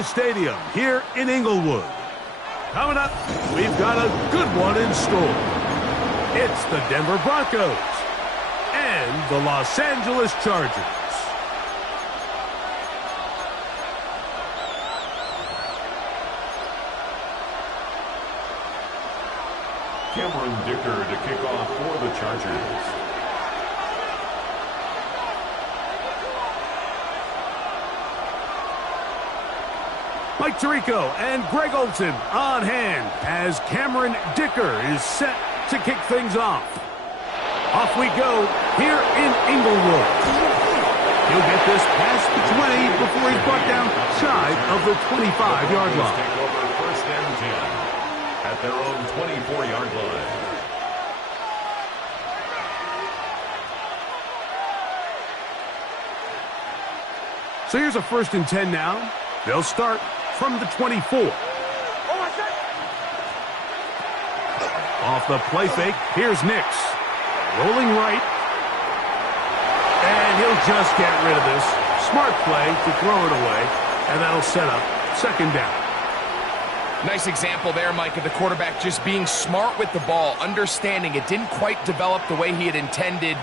Stadium here in Inglewood. Coming up, we've got a good one in store. It's the Denver Broncos and the Los Angeles Chargers. Cameron Dicker to kick off for the Chargers. Mike Tirico and Greg Olson on hand as Cameron Dicker is set to kick things off. Off we go here in Inglewood. He'll get this past the 20 before he's brought down shy of the 25-yard line. Take over first and 10 at their own 24-yard line. So here's a first and 10 now. They'll start from the 24. Off the play fake, here's Nix. Rolling right. And he'll just get rid of this. Smart play to throw it away. And that'll set up second down. Nice example there, Mike, of the quarterback just being smart with the ball, understanding it didn't quite develop the way he had intended.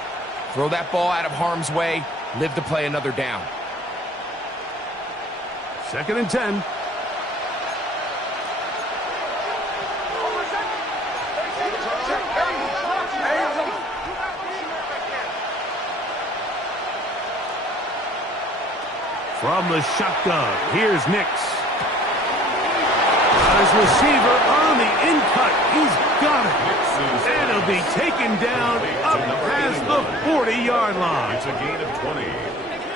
Throw that ball out of harm's way, live to play another down. Second and 10. From the shotgun, here's Nix. His receiver on the in-cut. He's got it. And he'll be taken down up past the 40-yard line. It's a gain of 20.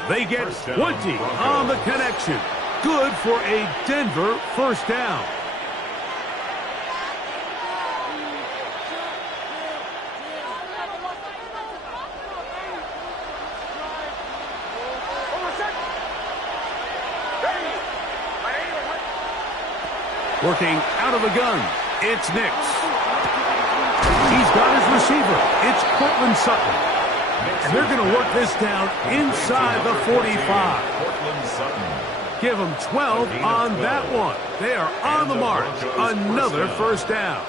They get 20 on the connection. Good for a Denver first down. Working out of the gun, it's Nix. He's got his receiver. It's Cortland Sutton. And they're going to work this down inside the 45. Cortland Sutton. Give them 12 on that one. They are on the march. Another first down.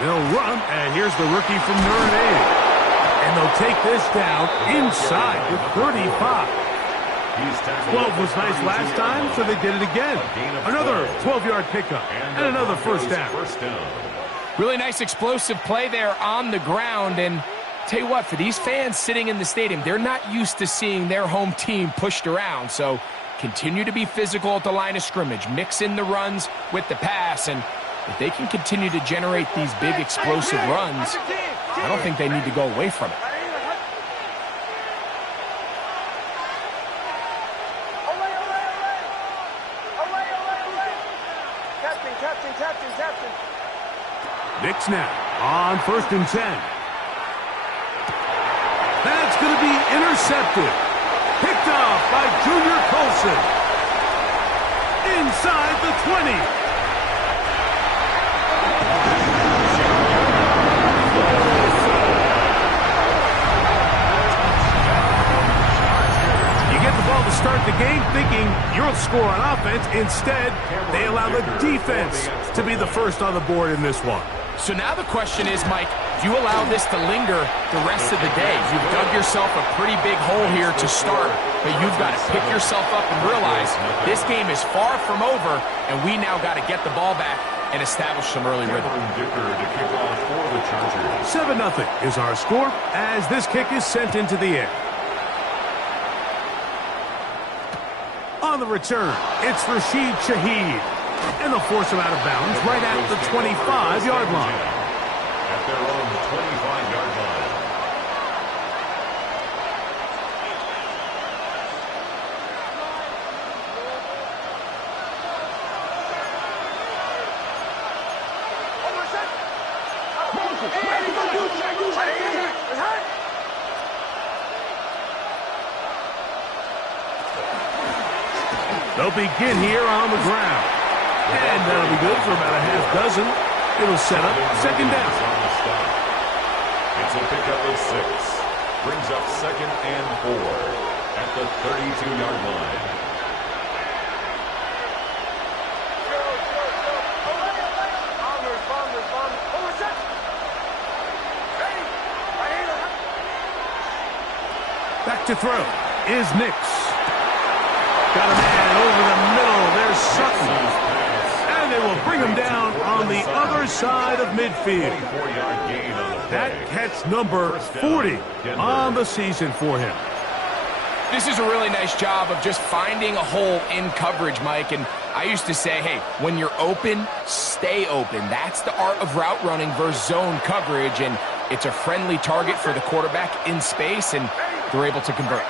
They'll run, and here's the rookie from Notre Dame. And they'll take this down inside the 35. 12 was nice last time, so they did it again. Another 12-yard pickup and another first down. Really nice explosive play there on the ground. And tell you what, for these fans sitting in the stadium, they're not used to seeing their home team pushed around. So continue to be physical at the line of scrimmage. Mix in the runs with the pass. And if they can continue to generate these big explosive runs, I don't think they need to go away from it. Nix now on first and 10. That's going to be intercepted. Picked off by Junior Colson. Inside the 20. To start the game thinking you'll score on offense. Instead, they allow the defense to be the first on the board in this one. So now the question is, Mike, do you allow this to linger the rest of the day? You've dug yourself a pretty big hole here to start, but you've got to pick yourself up and realize this game is far from over, and we now got to get the ball back and establish some early rhythm. 7-0 is our score as this kick is sent into the air. On the return, it's Rashid Shaheed. And they'll force him out of bounds right at the 25-yard line. At their own 25-yard line. They'll begin here on the ground. And that'll be good for about a half dozen. It'll set up second down. It's a pickup of 6. Brings up 2nd and 4 at the 32-yard line. Back to throw is Nix. Got a man over the middle. There's Sutton. And they will bring him down on the other side of midfield. That catch number 40 on the season for him. This is a really nice job of just finding a hole in coverage, Mike. And I used to say, hey, when you're open, stay open. That's the art of route running versus zone coverage. And it's a friendly target for the quarterback in space, and they're able to convert.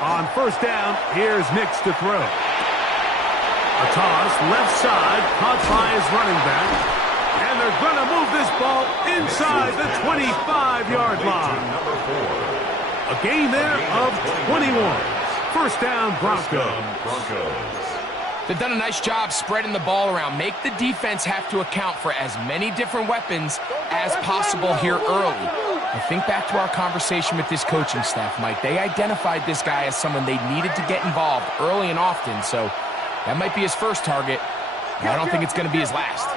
On first down, here's Nix to throw. A toss, left side, caught by his running back. And they're going to move this ball inside the 25-yard line. A gain there of 21. First down, Broncos. They've done a nice job spreading the ball around. Make the defense have to account for as many different weapons as possible here early. I think back to our conversation with this coaching staff, Mike. They identified this guy as someone they needed to get involved early and often, so that might be his first target. I don't think it's going to be his last.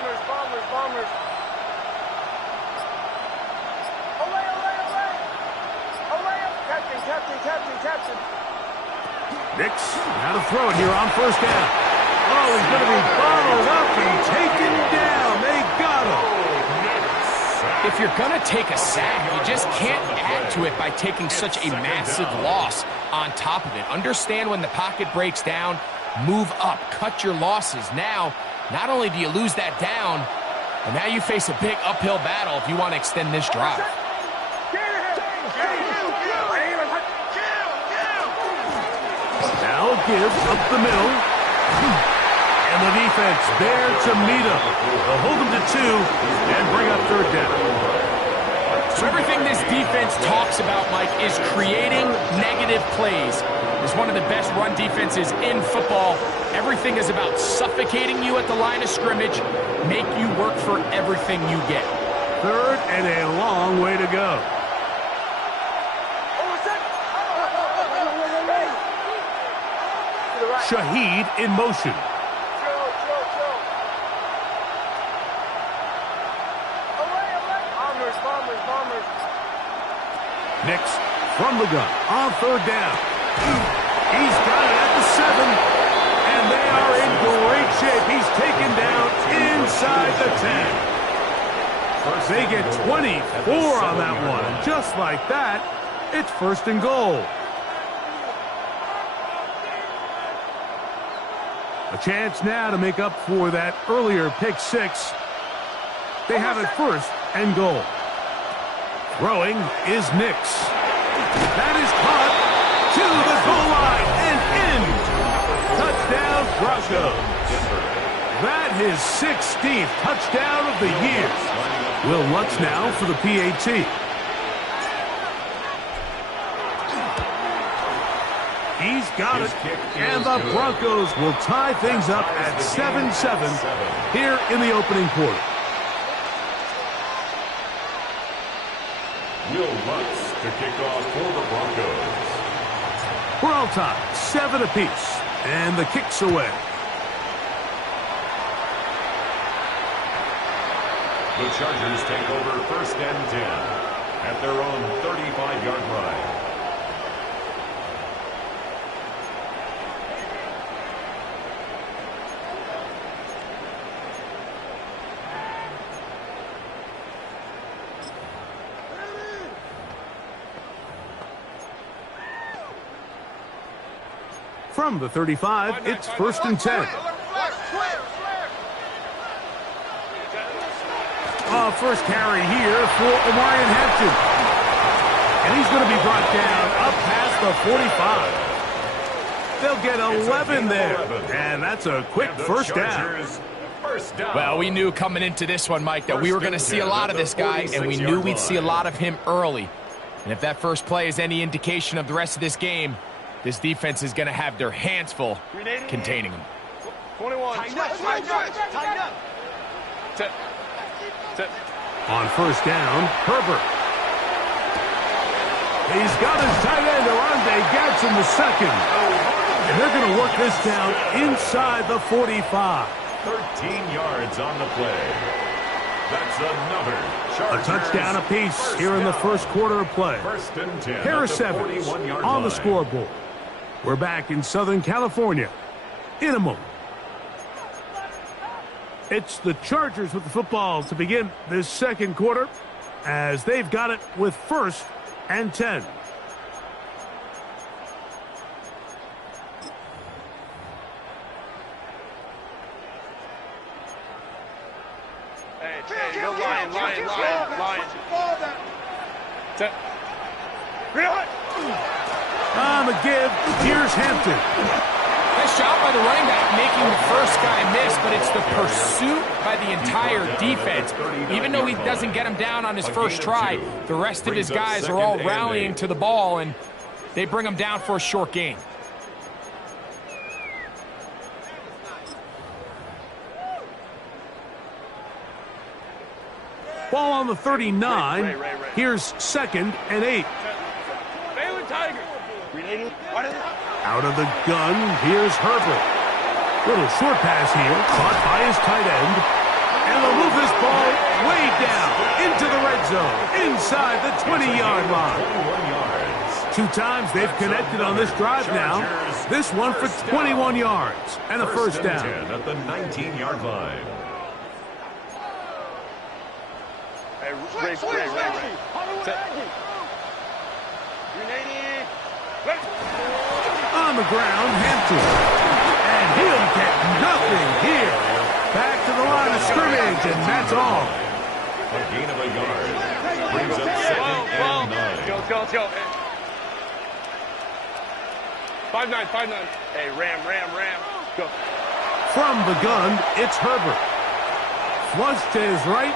Nix, now to throw it here on first down. Oh, he's going to be bottled up and taken down. They got him. If you're going to take a sack, you just can't add to it by taking such a massive loss on top of it. Understand when the pocket breaks down, move up, cut your losses. Now, not only do you lose that down, but now you face a big uphill battle if you want to extend this drive. Now give up the middle. And the defense there to meet him. They'll hold him to 2 and bring up third down. So everything this defense talks about, Mike, is creating negative plays. It's one of the best run defenses in football. Everything is about suffocating you at the line of scrimmage, make you work for everything you get. Third and a long way to go. Shaheed in motion. Nix from the gun on third down. He's got it at the 7, and they are in great shape. He's taken down inside the 10. They get 24 on that one, and just like that, it's first and goal. A chance now to make up for that earlier pick 6. They have it first and goal. Throwing is Nix. That is caught to the goal line and in. Touchdown, Broncos. That his 16th touchdown of the year. Will Lutz now for the PAT. He's got it, and the Broncos will tie things up at 7-7 here in the opening quarter. Will Lutz to kick off for the Broncos. We're all tied, 7 apiece, and the kick's away. The Chargers take over first and 10 at their own 35-yard line. From the 35, it's first and 10. First carry here for Omarion Hampton. And he's going to be brought down up past the 45. They'll get 11 there. And that's a quick first down. first down. Well, we knew coming into this one, Mike, that we were going to see a lot of this guy, and we knew we'd see a lot of him early. And if that first play is any indication of the rest of this game, this defense is going to have their hands full containing him. 21. Tighten up. On first down, Herbert. He's got his tight end, Arande Gadsden the second. And they're going to work this down inside the 45. 13 yards on the play. That's another A touchdown apiece here in the first quarter of play. First and 10 Harris Evans on the scoreboard. We're back in Southern California in a moment. It's the Chargers with the football to begin this second quarter as they've got it with first and 10. Hey, go Lion. On the give, here's Hampton. Nice job by the running back making the first guy miss, but it's the pursuit by the entire defense. Even though he doesn't get him down on his first try, the rest of his guys are all rallying to the ball, and they bring him down for a short gain. Ball on the 39. Here's second and 8. Out of the gun, here's Herbert. Little short pass here, caught by his tight end. And they'll move this ball way down into the red zone, inside the 20-yard line. 2 times they've connected on this drive now. This one for 21 yards and a first down. At the 19-yard line. Ray. On the ground, Hampton. And he'll get nothing here. Back to the line of scrimmage, and that's all. A gain of a yard. Brings up second and 9. Let's go. 5-9. Hey, Ram. Go. From the gun, it's Herbert. Flush to his right.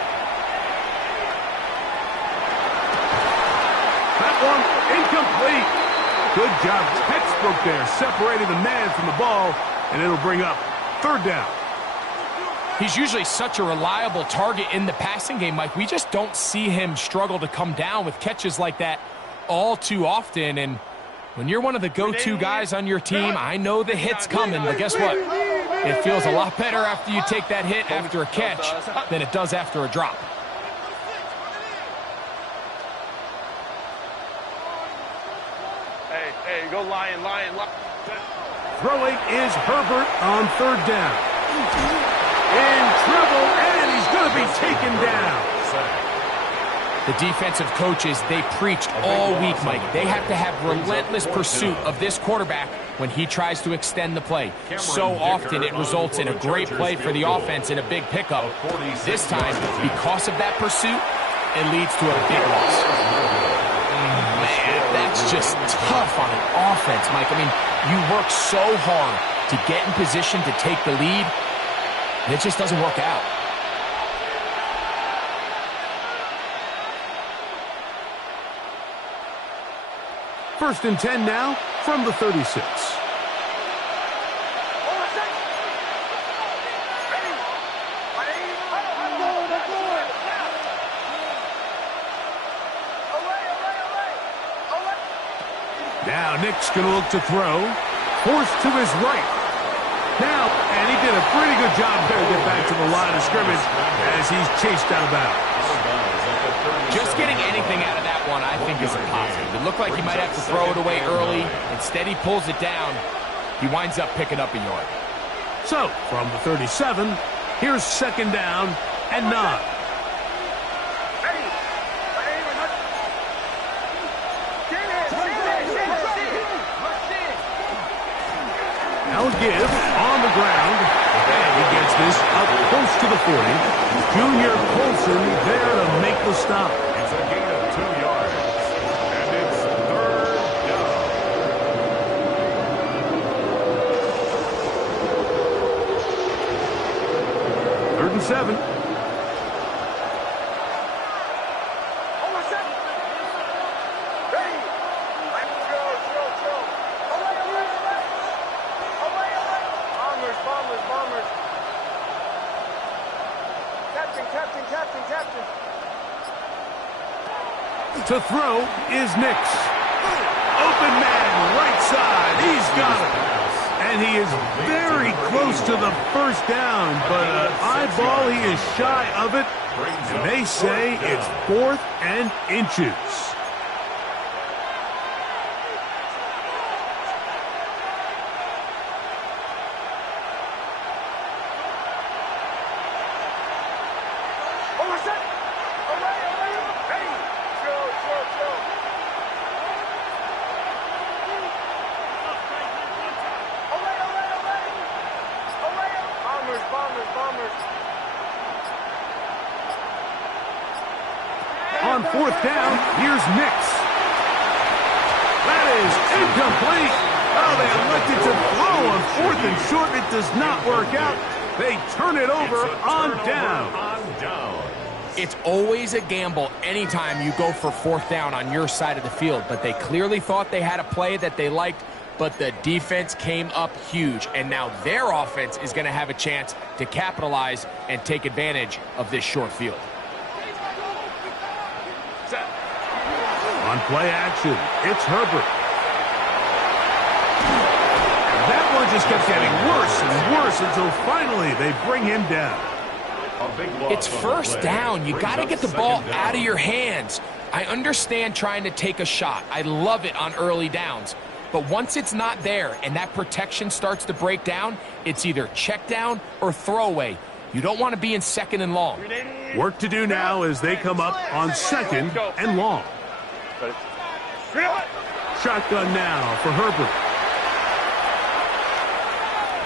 That one incomplete. Good job, textbook there, separating the man from the ball, and it'll bring up third down. He's usually such a reliable target in the passing game, Mike. We just don't see him struggle to come down with catches like that all too often. And when you're one of the go-to guys on your team, I know the hit's coming, but guess what? It feels a lot better after you take that hit after a catch than it does after a drop. Hey, go Lion. Throwing is Herbert on third down. In trouble, and he's going to be taken down. The defensive coaches, they preached all week, Mike. They have to have relentless pursuit of this quarterback when he tries to extend the play. So often it results in a great play for the offense and a big pickup. This time, because of that pursuit, it leads to a big loss. Man, that's just tough on an offense, Mike. I mean, you work so hard to get in position to take the lead, and it just doesn't work out. First and 10 now from the 36. Now Nick's going to look to throw. Forced to his right. Now, and he did a pretty good job there to get back to the line of scrimmage as he's chased out of bounds. Just getting anything out of that one, I think, is a positive. It looked like he might have to throw it away early. Instead, he pulls it down. He winds up picking up a yard. So, from the 37, here's second down and 9. Now give on the ground, and he gets this up close to the 40. Junior Colson there to make the stop. It's a gain of 2 yards, and it's third down. Captain. To throw is Nix. Open man, right side. He's got it. And he is very close to the first down, but an eyeball, he is shy of it. And they say it's 4th and inches. On 4th down, here's Nix. That is incomplete. Oh, they elected to throw on 4th and short. It does not work out. They turn it over on down. It's always a gamble anytime you go for 4th down on your side of the field, but they clearly thought they had a play that they liked, but the defense came up huge, and now their offense is going to have a chance to capitalize and take advantage of this short field. On play action, it's Herbert. And that one just kept getting worse and worse until finally they bring him down. It's 1st down. You got to get the ball out of your hands. I understand trying to take a shot. I love it on early downs. But once it's not there and that protection starts to break down, it's either check down or throwaway. You don't want to be in 2nd and long. Work to do now as they come up on 2nd and long. Shotgun now for Herbert.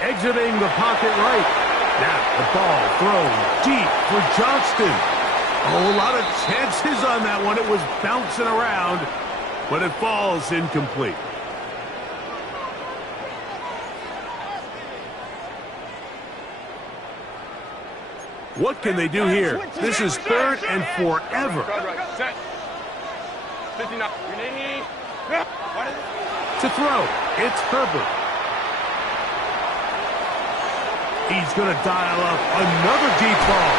Exiting the pocket right. Now the ball thrown deep for Johnston. A whole lot of chances on that one. It was bouncing around, but it falls incomplete. What can they do here? This is 3rd and forever. To throw, it's Herbert. He's going to dial up another deep ball.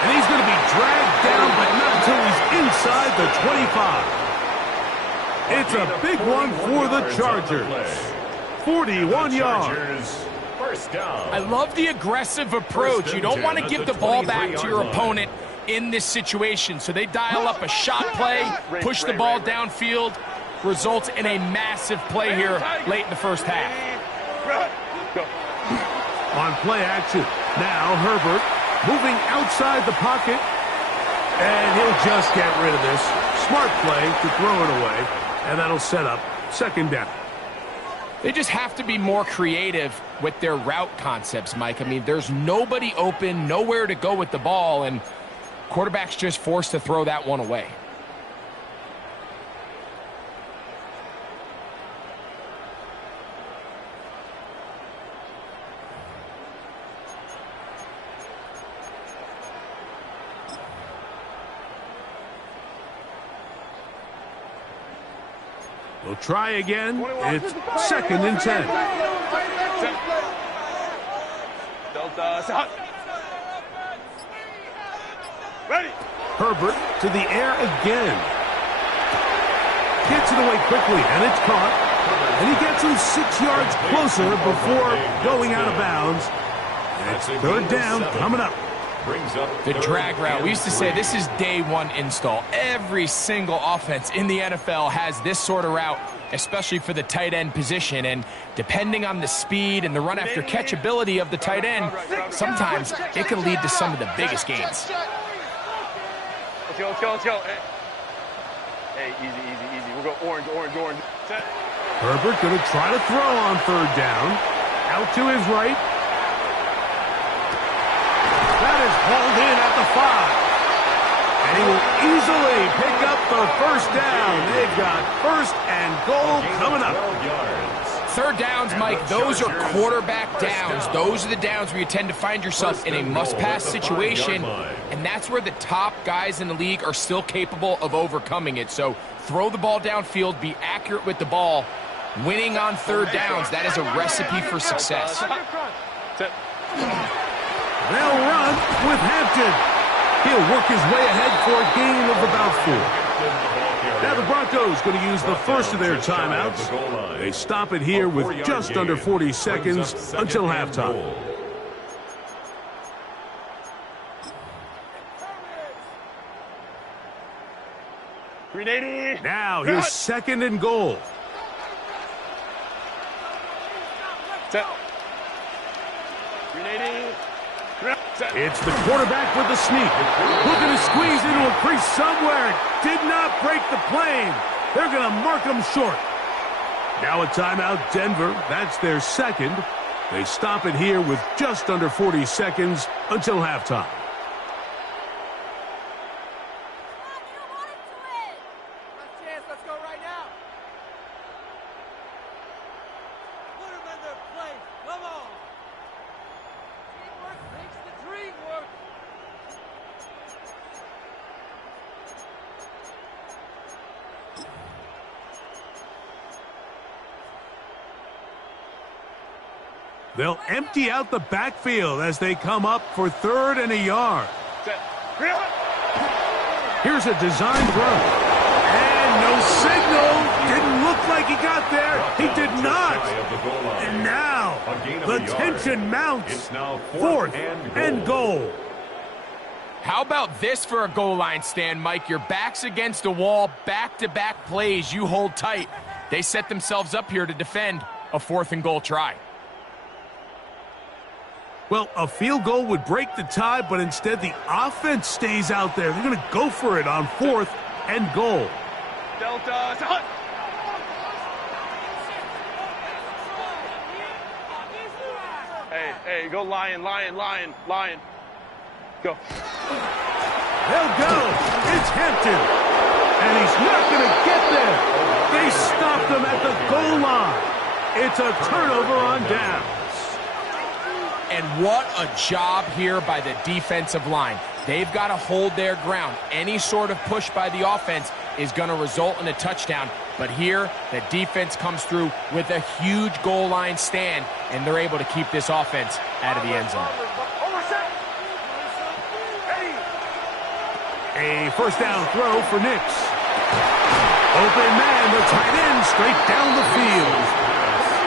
And he's going to be dragged down, but not until he's inside the 25. It's a big one for the Chargers. 41 yards. First down. I love the aggressive approach. You don't want to give the ball back to your opponent in this situation. So they dial up a shot play, push the ball downfield, results in a massive play here late in the first half. On play action, now Herbert moving outside the pocket, and he'll just get rid of this. Smart play to throw it away, and that'll set up 2nd down. They just have to be more creative with their route concepts, Mike. I mean, there's nobody open, nowhere to go with the ball, and quarterback's just forced to throw that one away. We'll try again. It's 2nd and 10. Ready. Herbert to the air again. Gets it away quickly, and it's caught. And he gets him 6 yards closer before going out of bounds. And it's 3rd down coming up. The drag route. We used to say this is day one install. Every single offense in the NFL has this sort of route, especially for the tight end position. And depending on the speed and the run after catch ability of the tight end, sometimes it can lead to some of the biggest gains. Let's go. Hey, easy. We'll go orange. Set. Herbert going to try to throw on 3rd down. Out to his right. That is hauled in at the 5. And he will easily pick up the 1st down. They've got 1st and goal coming up. 3rd downs, Mike, those are quarterback downs. Those are the downs where you tend to find yourself in a must-pass situation, and that's where the top guys in the league are still capable of overcoming it. So throw the ball downfield, be accurate with the ball. Winning on 3rd downs, that is a recipe for success. Set. They'll run with Hampton. He'll work his way ahead for a gain of about 4. Now the Broncos going to use the first of their timeouts. They stop it here with just under 40 seconds until halftime. Now here's second and goal. Set. It's the quarterback with the sneak. Looking to squeeze into a crease somewhere. Did not break the plane. They're going to mark him short. Now a timeout, Denver. That's their second. They stop it here with just under 40 seconds until halftime. Let's go right now. Put him in their place. Come on. Teamwork makes the dream work. They'll empty out the backfield as they come up for third and a yard. Here's a designed run. And no signal. Didn't look like he got there. He did not. And now the tension mounts. It's now Fourth and goal. How about this for a goal line stand, Mike? Your back's against a wall, back-to-back plays. You hold tight. They set themselves up here to defend a 4th and goal try. Well, a field goal would break the tie, but instead the offense stays out there. They're going to go for it on 4th and goal. Delta. Hut. Hey, go lion. Go. They'll go. It's Hampton. And he's not going to get there. They stopped him at the goal line. It's a turnover on downs. And what a job here by the defensive line. They've got to hold their ground. Any sort of push by the offense is going to result in a touchdown. But here, the defense comes through with a huge goal line stand, and they're able to keep this offense out of the end zone. A first down throw for Nix. Open man, the tight end, straight down the field.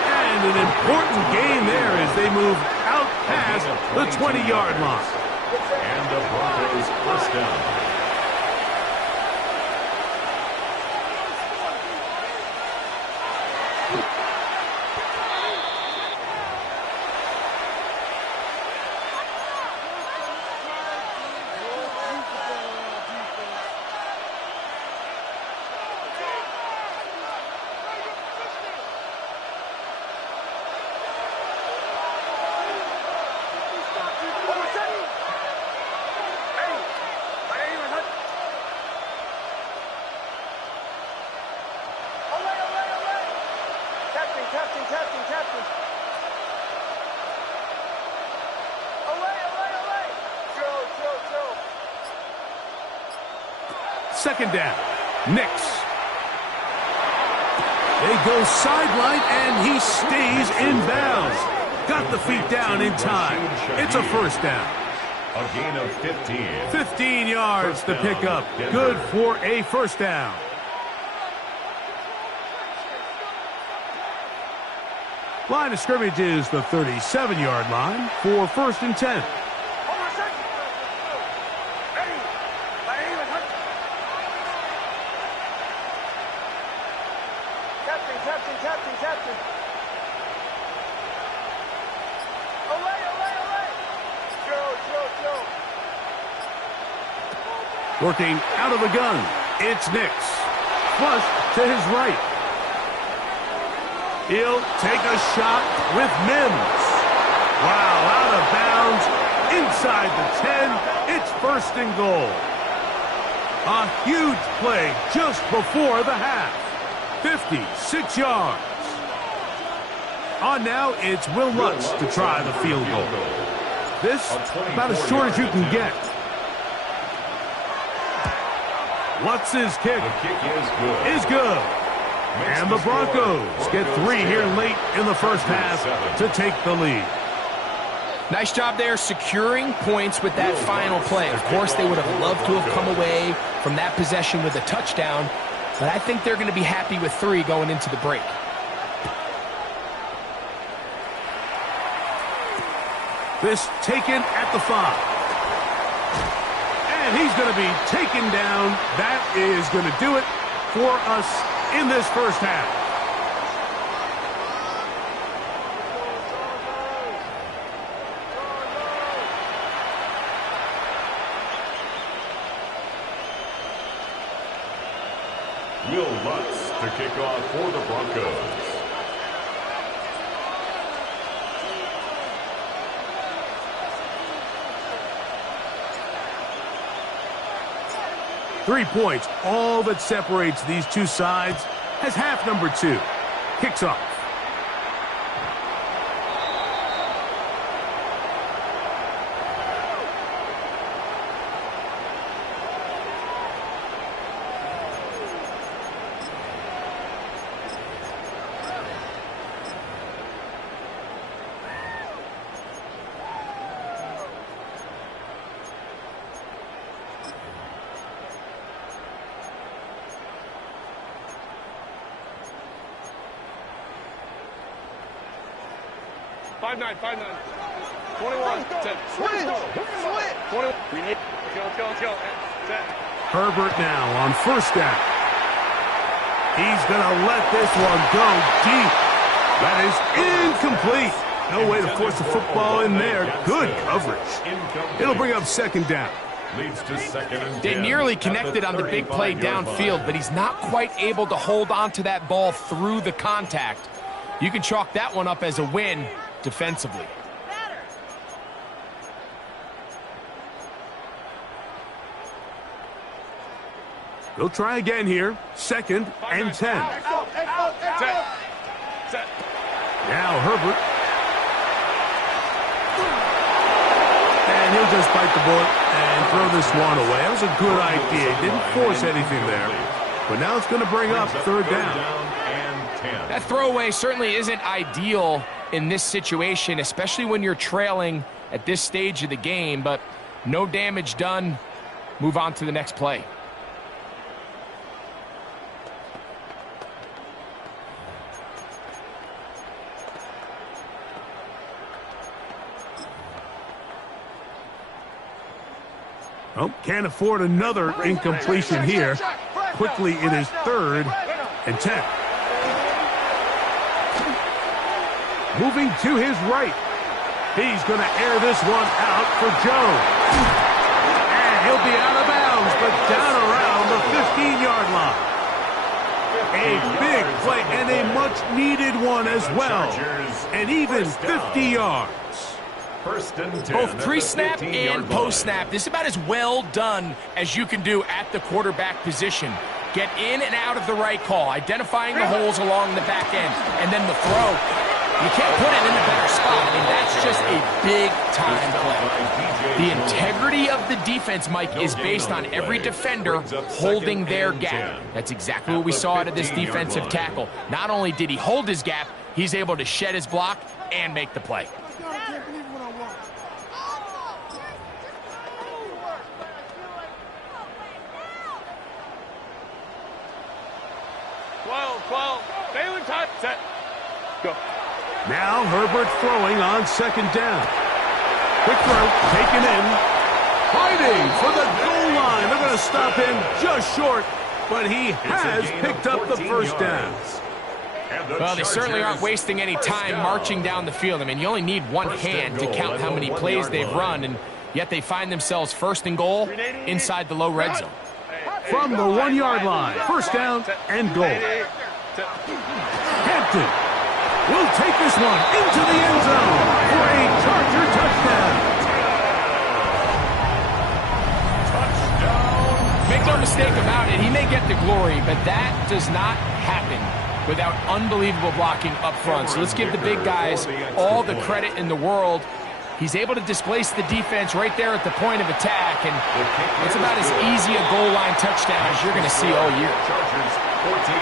And an important gain there as they move out past the 20-yard line. And the Broncos first down. Captain. Away. Joe. Second down. Nix. They go sideline, and he stays in bounds. Got the feet down in time. It's a first down. A gain of 15. 15 yards to pick up. Good for a first down. Line of scrimmage is the 37-yard line for first and 10. Captain. Away. Joe. Working out of the gun. It's Nix. Flush to his right. He'll take a shot with Mims. Wow, out of bounds. Inside the 10. It's first and goal. A huge play just before the half. 56 yards. On now, it's Will Lutz to try the field goal. This, about as short as you can get. Lutz's kick is good. And the Broncos get 3 here late in the first half to take the lead. Nice job there securing points with that final play. Of course, they would have loved to have come away from that possession with a touchdown, but I think they're going to be happy with 3 going into the break. This taken at the 5. And he's going to be taken down. That is going to do it for us in this first half. Will Lutz to kick off for the Broncos. Three points, all that separates these two sides, as half number 2 kicks off. Five nine. 21. 10. Switch. 20. We need. Let's go. Set. Herbert now on first down. He's going to let this one go deep. That is incomplete. No way to force the football in there. Good coverage. It'll bring up second down. Leads to second and 10. They nearly connected on the big play downfield, but he's not quite able to hold on to that ball through the contact. You can chalk that one up as a win defensively. They'll try again here. Second and 10. Set. Now Herbert. And he'll just bite the bullet and throw this one away. That was a good idea. Didn't force anything there. But now it's going to bring up third down. That throwaway certainly isn't ideal in this situation, especially when you're trailing at this stage of the game, but no damage done. Move on to the next play. Oh, can't afford another incompletion here. Quickly, it is third and 10. Moving to his right. He's going to air this one out for Jones. And he'll be out of bounds, but down around the 15-yard line. A big play and a much-needed one as well. And even 50 yards. First and 10. Both pre-snap and post-snap. This is about as well done as you can do at the quarterback position. Get in and out of the right call, identifying the holes along the back end, and then the throw. You can't put it in a better spot. I mean, that's just a big-time play. The integrity of the defense, Mike, is based on every defender holding their gap. That's exactly what we saw out of this defensive tackle. Not only did he hold his gap, he's able to shed his block and make the play. 12. Bailey time. Set. Go. Now Herbert throwing on second down. Quick throw, taken in. Fighting for the goal line. They're going to stop him just short, but he has picked up the first down. Well, they certainly aren't wasting any time marching down the field. I mean, you only need one hand to count how many plays they've run, and yet they find themselves first and goal inside the low red zone. From the 1-yard line, first down and goal. Hampton will take this one into the end zone for a Charger touchdown. Make no mistake about it, he may get the glory, but that does not happen without unbelievable blocking up front. So let's give the big guys all the credit in the world. He's able to displace the defense right there at the point of attack, and it's about as easy a goal line touchdown as you're going to see all year. Chargers 14,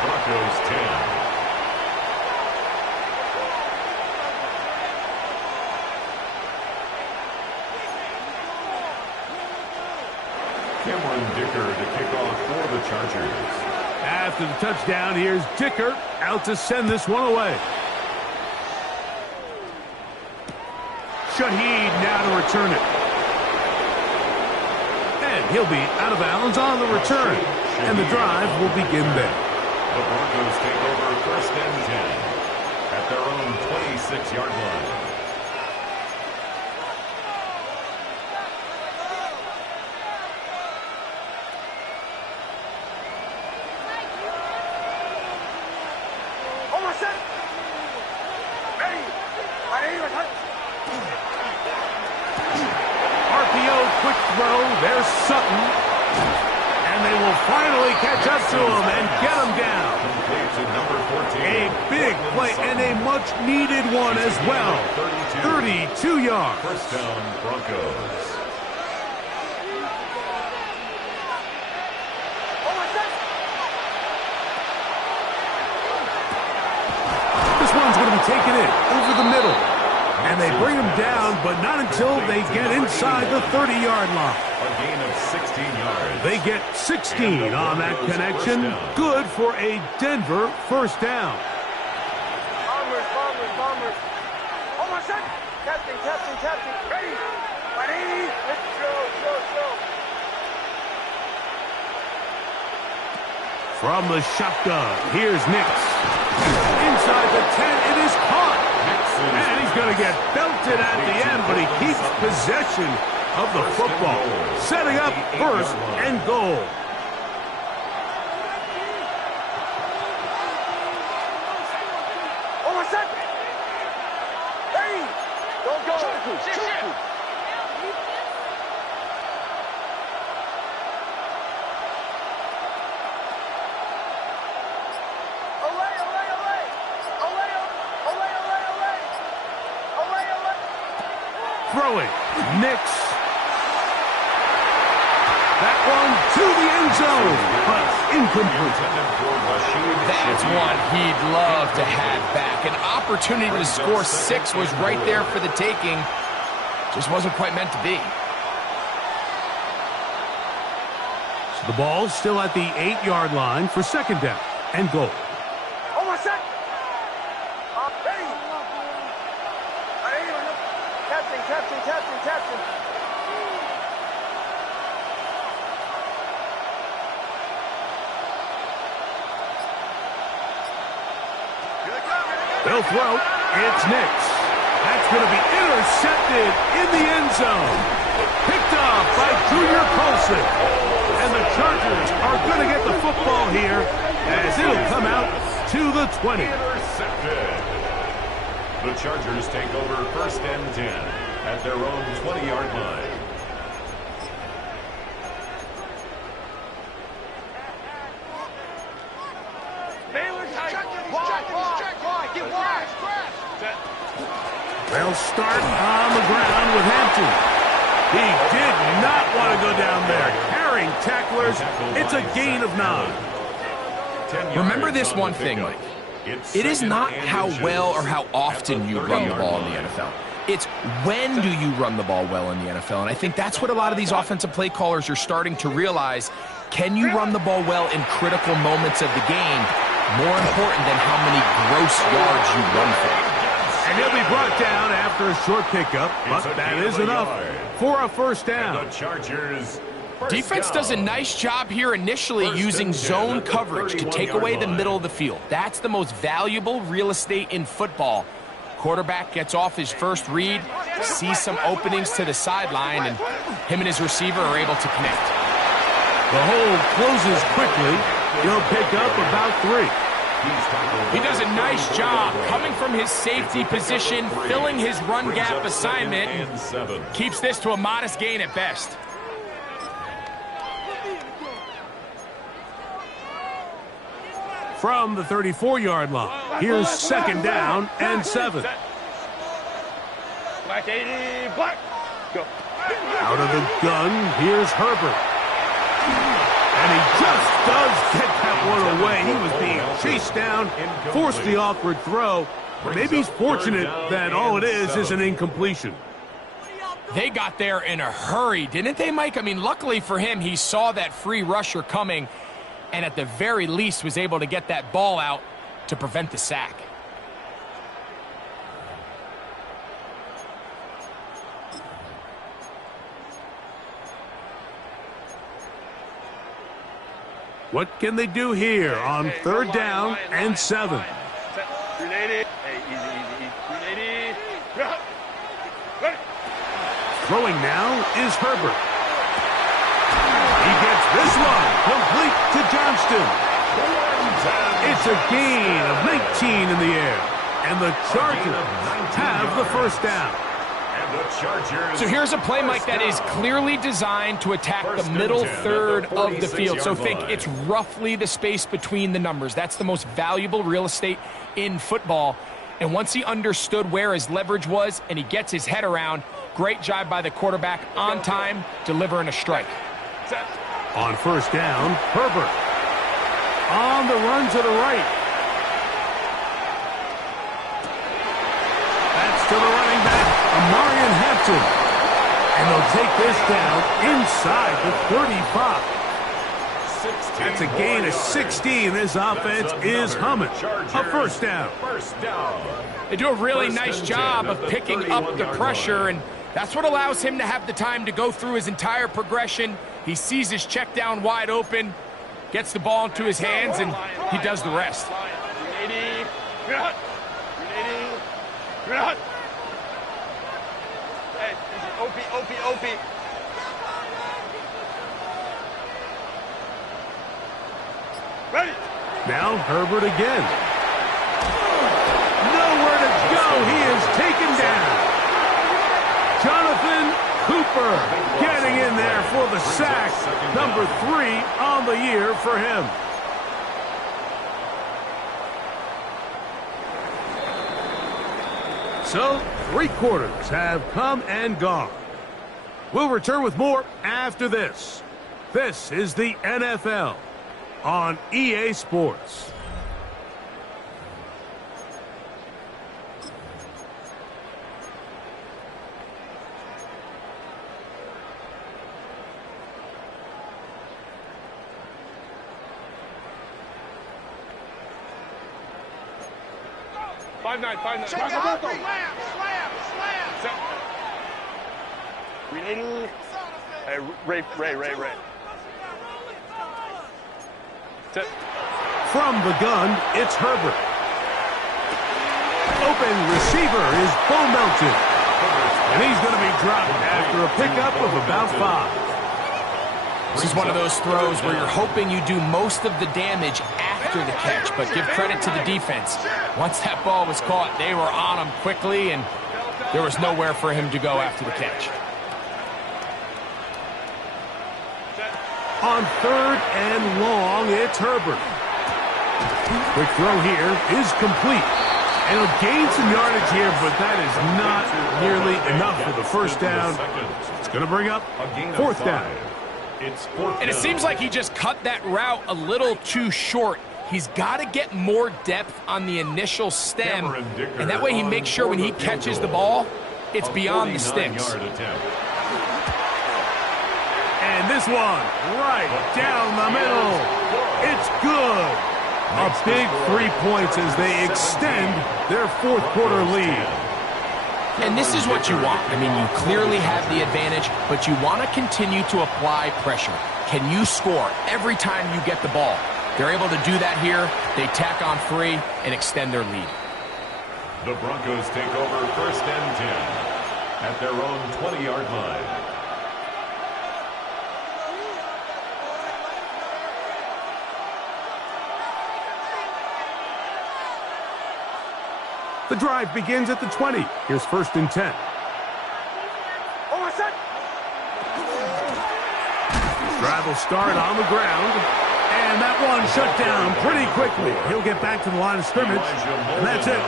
Broncos 10. Cameron Dicker to kick off for the Chargers. After the touchdown, here's Dicker out to send this one away. Shaheed now to return it. And he'll be out of bounds on the return. And the drive will begin there. The Broncos take over 1st and 10 at their own 26-yard line. Quick throw, there's Sutton, and they will finally catch up to him and get him down. A big play and a much-needed one as well. 32 yards. 1st down, Broncos. This one's going to be taken in over the middle. And they bring him down, but not until they get inside the 30-yard line. A gain of 16 yards. They get 16 on that connection. Good for a Denver 1st down. Bombers. Oh, my son. Captain. Ready. Let's go. From the shotgun, here's Nix. Inside the 10, it is caught. And he's going to get belted at the end, but he keeps possession of the football. Setting up 1st and goal. Oh, my son. Hey. Don't go. Throwing, Nix. That one to the end zone, but incomplete. That's one he'd love to have back. An opportunity to score 6 was right there for the taking. Just wasn't quite meant to be. So the ball's still at the 8-yard line for 2nd down and goal. Oh, my son. Captain. They'll throw. It's Nix. That's going to be intercepted in the end zone. Picked off by Junior Colson. And the Chargers are going to get the football here as it'll come out to the 20. Intercepted. The Chargers take over 1st and 10 at their own 20-yard line. They'll start on the ground with Hampton. He did not want to go down there. Carrying tacklers, it's a gain of 9. Remember this one thing, Mike. It is not how well or how often you run the ball in the NFL. It's when do you run the ball well in the NFL. And I think that's what a lot of these offensive play callers are starting to realize. Can you run the ball well in critical moments of the game? More important than how many gross yards you run for. And he'll be brought down after a short pickup, but that is enough for a 1st down. The Chargers. Defense does a nice job here initially using zone coverage to take away the middle of the field. That's the most valuable real estate in football. Quarterback gets off his first read, sees some openings to the sideline, and him and his receiver are able to connect. The hole closes quickly. He'll pick up about 3. He does a nice job coming from his safety position, filling his run gap assignment, and keeps this to a modest gain at best. From the 34-yard line, here's 2nd down and 7. Black 80, black. Go. Out of the gun, here's Herbert. And he just does get that one away. He was being chased down, forced the awkward throw. Maybe he's fortunate that all it is an incompletion. They got there in a hurry, didn't they, Mike? I mean, luckily for him, he saw that free rusher coming and at the very least was able to get that ball out to prevent the sack. What can they do here on 3rd down and 7? Throwing now is Herbert. He gets this one complete to Johnston. It's a gain of 19 in the air. And the Chargers have the first down. So here's a play, Mike, that is clearly designed to attack the middle third of the field. So think it's roughly the space between the numbers. That's the most valuable real estate in football. And once he understood where his leverage was and he gets his head around, great job by the quarterback on time, delivering a strike. On 1st down, Herbert. On the run to the right. That's to the running back, Amarian Hampton. And they'll take this down inside the 35. That's a gain of 16. This offense is humming. A first down. They do a really nice job of picking up the pressure, and that's what allows him to have the time to go through his entire progression. He sees his check down wide open, gets the ball into his hands, and he does the rest. OP. Ready. Now Herbert again. Nowhere to go. He is taken down. Jonathan Cooper getting in there for the sack. Number 3 on the year for him. So, 3 quarters have come and gone. We'll return with more after this. This is the NFL on EA Sports. Five nine. Slam. Hey, Ray. From the gun, it's Herbert. Open receiver is Bo Melton. And he's going to be dropped after a pickup of about 5. This is one of those throws where you're hoping you do most of the damage after the catch, but give credit to the defense. Once that ball was caught, they were on him quickly, and there was nowhere for him to go after the catch. On 3rd and long, it's Herbert. Quick throw here is complete. And he'll gain some yardage here, but that is not nearly enough for the first down. It's going to bring up 4th down. And it seems like he just cut that route a little too short. He's got to get more depth on the initial stem, and that way he makes sure when he catches the ball, it's beyond the sticks. And this one, right down the middle. It's good. A big 3 points as they extend their 4th quarter lead. And this is what you want. I mean, you clearly have the advantage, but you want to continue to apply pressure. Can you score every time you get the ball? They're able to do that here. They tack on 3 and extend their lead. The Broncos take over 1st and 10 at their own 20-yard line. The drive begins at the 20. Here's 1st and 10. Drive will start on the ground. And that one shut down pretty quickly. He'll get back to the line of scrimmage. And that's it.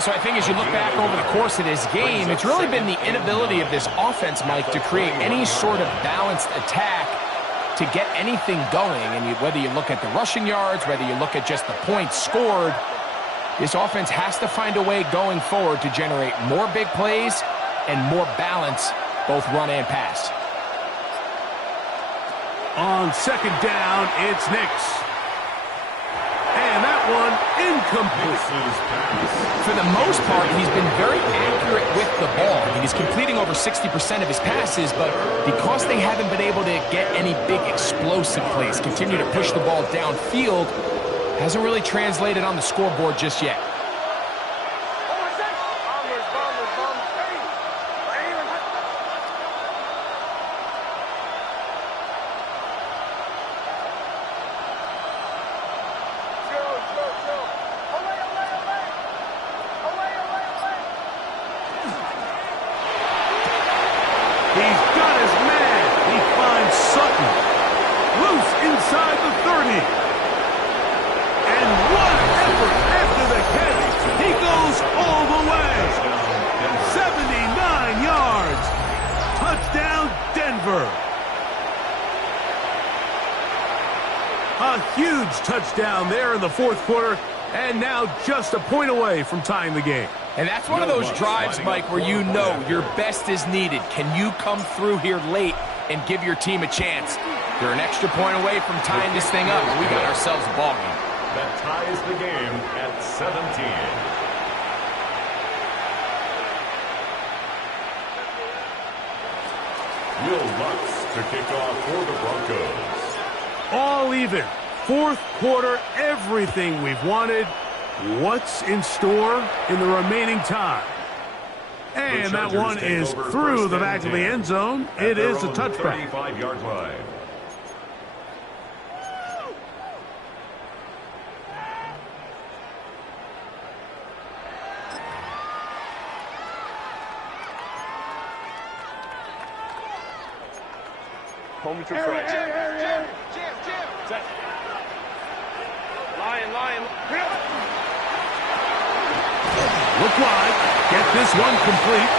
So I think as you look back over the course of this game, it's really been the inability of this offense, Mike, to create any sort of balanced attack to get anything going. And whether you look at the rushing yards, whether you look at just the points scored, this offense has to find a way going forward to generate more big plays and more balance, both run and pass. On second down, it's Nix. And that one incomplete. For the most part, he's been very accurate with the ball. I mean, he's completing over 60% of his passes, but because they haven't been able to get any big explosive plays, continue to push the ball downfield, hasn't really translated on the scoreboard just yet. He's got his man. He finds Sutton. Loose inside the 30. And what an effort after the catch. He goes all the way. 79 yards. Touchdown, Denver. A huge touchdown there in the fourth quarter. And now just a point away from tying the game. And that's one of those drives, Mike, where you know your best is needed. Can you come through here late and give your team a chance? They're an extra point away from tying this thing up, and we got ourselves a ball game. That ties the game at 17. Will Lutz to kick off for the Broncos. All even. Fourth quarter, everything we've wanted. What's in store in the remaining time? And that one is through the back of the end zone. It is a touchback. 35-yard line. Home to right. Jam. Set. Lion. Look wide. Get this one complete.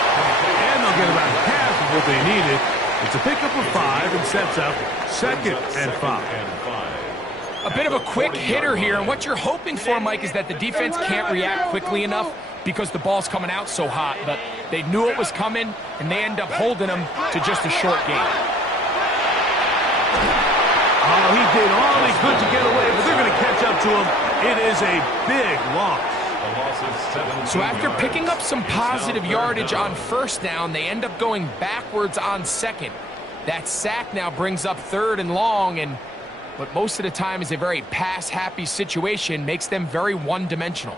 And they'll get about half of what they needed. It's a pickup of 5 and sets up second and 5. A bit of a quick hitter here, and what you're hoping for, Mike, is that the defense can't react quickly enough because the ball's coming out so hot. But they knew it was coming, and they end up holding them to just a short gain. Oh, he did all he could to get away, but they're going to catch up to him. It is a big loss. So after picking up some positive yardage on first down, they end up going backwards on second. That sack now brings up third and long, and what most of the time is a very pass-happy situation makes them very one-dimensional.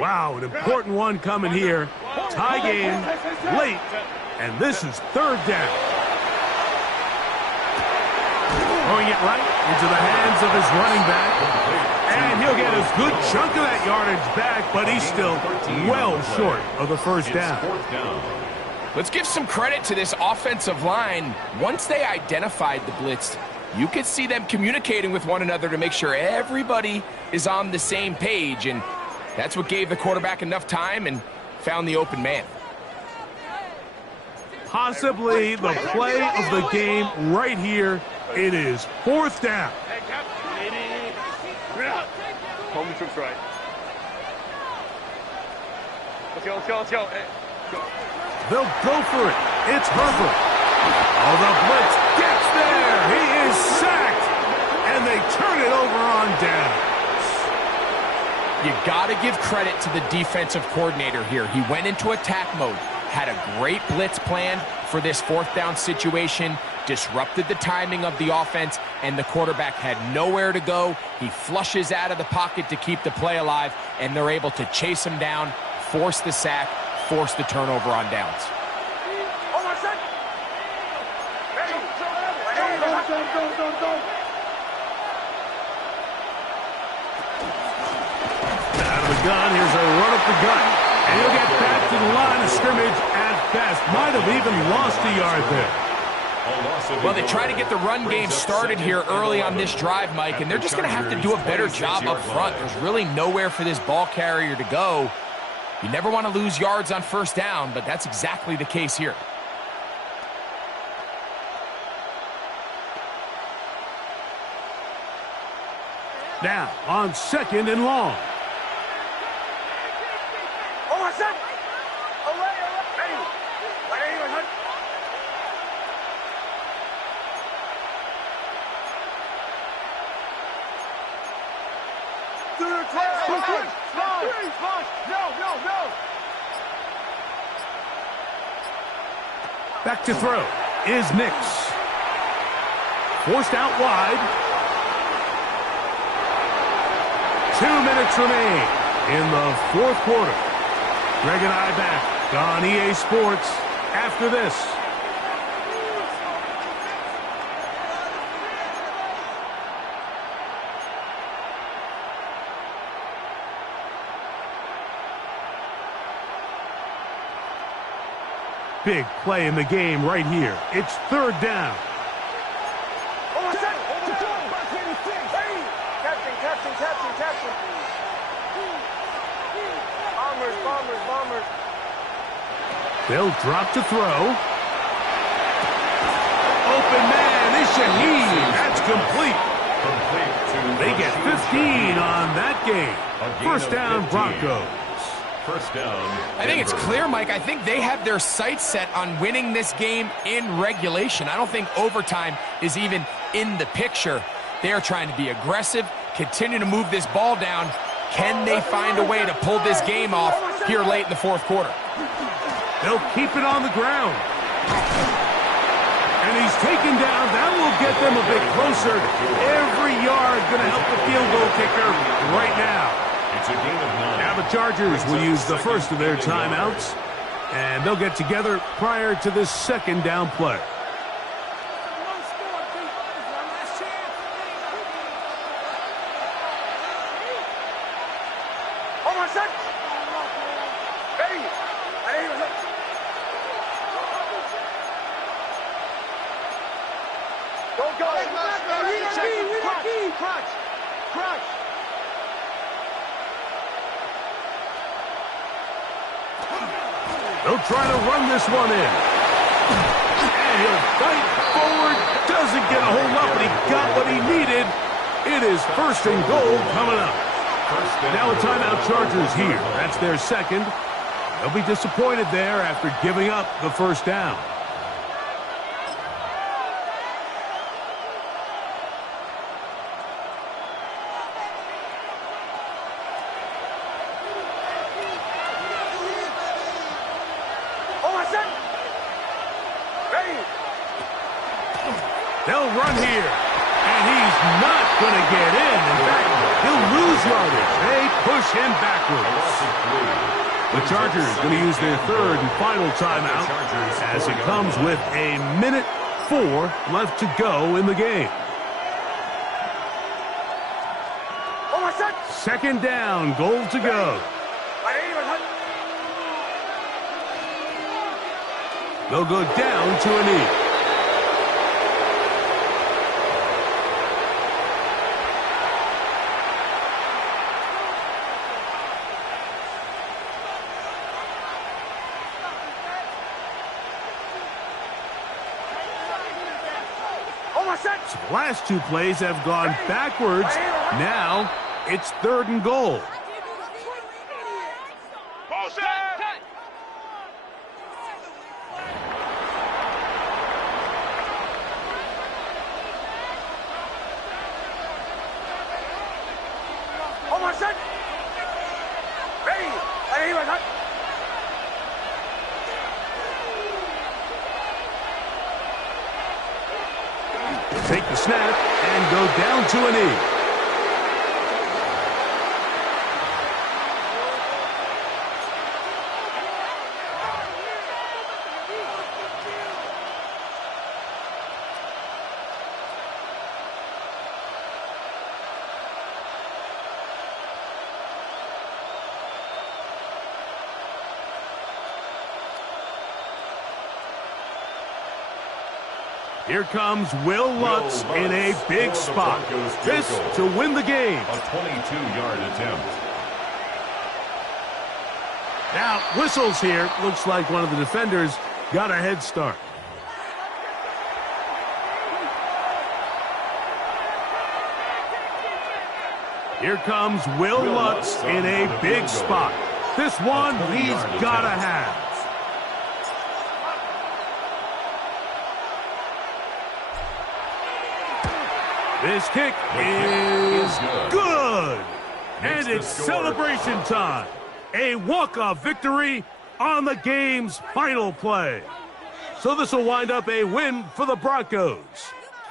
Wow, an important one coming here. Tie game, late, and this is third down. Throwing it right into the hands of his running back. And he'll get a good chunk of that yardage back, but he's still well short of the first down. Let's give some credit to this offensive line. Once they identified the blitz, you could see them communicating with one another to make sure everybody is on the same page, and that's what gave the quarterback enough time and found the open man. Possibly the play of the game right here. It is fourth down. Home to right. Let's go. They'll go for it. It's Herbert. Oh, the blitz gets there. He is sacked. And they turn it over on down. You got to give credit to the defensive coordinator here. He went into attack mode, had a great blitz plan for this fourth down situation, disrupted the timing of the offense, and the quarterback had nowhere to go. He flushes out of the pocket to keep the play alive, and they're able to chase him down, force the sack, force the turnover on downs. Out of the gun, here's a run up the gut. And he'll get back to the line of scrimmage at best. Might have even lost a yard there. Well, they try to get the run game started here early on this drive, Mike, and they're just going to have to do a better job up front. There's really nowhere for this ball carrier to go. You never want to lose yards on first down, but that's exactly the case here. Now on 2nd and long. Back to throw is Nix. Forced out wide. 2 minutes remain in the 4th quarter. Greg and I back on EA Sports after this. Big play in the game right here. It's 3rd down. Bombers. They'll drop to throw. Open man is Shaheed. That's complete. They get 15 on that game. 1st down, Broncos. 1st down. I think it's clear, Mike. I think they have their sights set on winning this game in regulation. I don't think overtime is even in the picture. They are trying to be aggressive, continue to move this ball down. Can they find a way to pull this game off here late in the 4th quarter? They'll keep it on the ground. And he's taken down. That will get them a bit closer. Every yard going to help the field goal kicker right now. It's a gain of 9. Now the Chargers will use the first of their timeouts. And they'll get together prior to this 2nd down play. They'll try to run this one in. And he'll fight forward. Doesn't get a hold up, but he got what he needed. It is 1st and goal coming up. Now a timeout Chargers here. That's their 2nd. They'll be disappointed there after giving up the 1st down. They'll run here, and he's not going to get in. In fact, he'll lose yardage. They push him backwards. The Chargers going to use their 3rd and final timeout as it comes with 1:04 left to go in the game. 2nd down, goal to go. They'll go down to a knee. The last 2 plays have gone backwards. Now it's 3rd and goal. Take the snap and go down to a knee. Here comes Will Lutz in a big spot. This to win the game. A 22-yard attempt. Now, whistles here. Looks like one of the defenders got a head start. Here comes Will Lutz in a big spot. This one he's got to have. This kick is good. And it's celebration time. A walk-off victory on the game's final play. So this will wind up a win for the Broncos.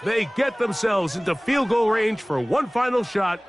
They get themselves into field goal range for one final shot